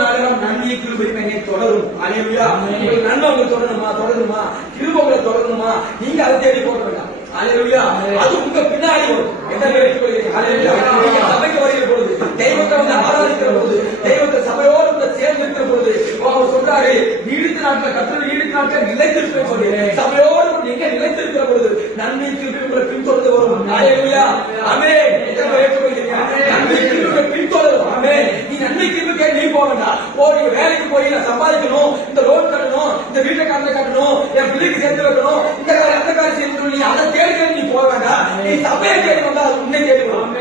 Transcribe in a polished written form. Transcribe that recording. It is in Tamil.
நாளெல்லாம் நன்மை கிருபை என்னை தொடரும். அல்லேலூயா. உங்களுக்கு நன்மை உங்களுக்கு தொடருமா கிருபை உங்களை தொடரணுமா? நீங்க அதை தேடி போக வேண்டாம். அல்லேலூயா. அது உங்க பின்னாடி வரும். என்ன கேட்டுக்கொள்கிறீங்க? அல்லேலூயா. நீங்க சபைக்கு வருகிற பொழுது, தெய்வத்தை வந்து ஆராதிக்கிற பொழுது, தெய்வத்தை சபையோடு வந்து சேர்ந்திருக்கிற பொழுது, அவர் சொல்றாரு, நீடித்த நாட்கள் கர்த்தருடைய நீடித்த நாட்கள் நிலைத்திருக்கிற பொழுது, சபையோடு நீங்க நிலைத்திருக்கிற பொழுது நன்மை கிருபை உங்களை பின்தொடர்ந்து வரும். அல்லேலூயா. ஆமென். எத்தனை பேர் ஏற்றுக்கொள்கிறீங்க? நன்மை கிருபை பின்தொடரும். ஆமென். நீ நன்மை கிருபைக்கே நீ போக வேண்டாம். போய் வேலைக்கு போய் நான் சம்பாதிக்கணும், இந்த லோன் கட்டணும், இந்த வீட்டை காரணம் கட்டணும், என் பிள்ளைக்கு சேர்த்து வைக்கணும், இந்த காரியம் செய்யணும், நீ அதை தேடி நீ போக வேண்டாம். நீ சபையை தேடி வந்தா அது உன்னை தேடி வரும்.